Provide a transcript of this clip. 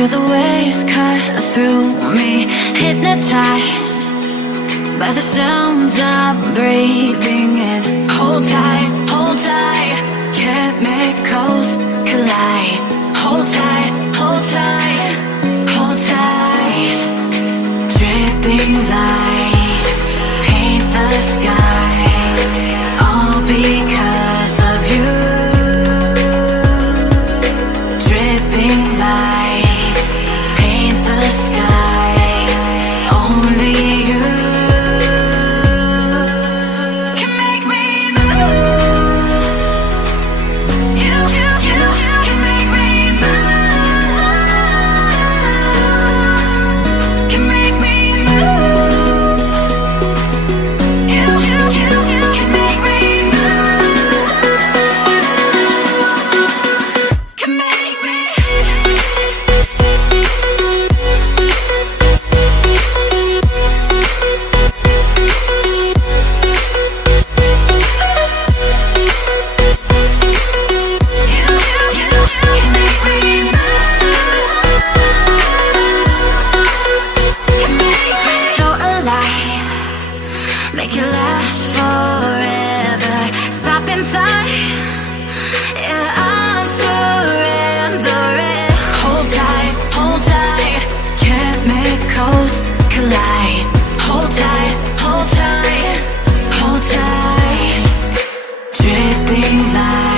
Feel the waves cut through me, hypnotized by the sounds I'm breathing in. Hold tight, hold tight, chemicals collide. Hold tight, hold tight, hold tight. Dripping lights paint the skies, all because of you. Dripping lights paint the skies, only you can make me move. You can make me move. Can make me move. You can make me move. Can make me. So alive, make it last forever. Stop in time, yeah, I'm surrendering. Hold tight, chemicals collide. Hold tight, hold tight, hold tight. Dripping light.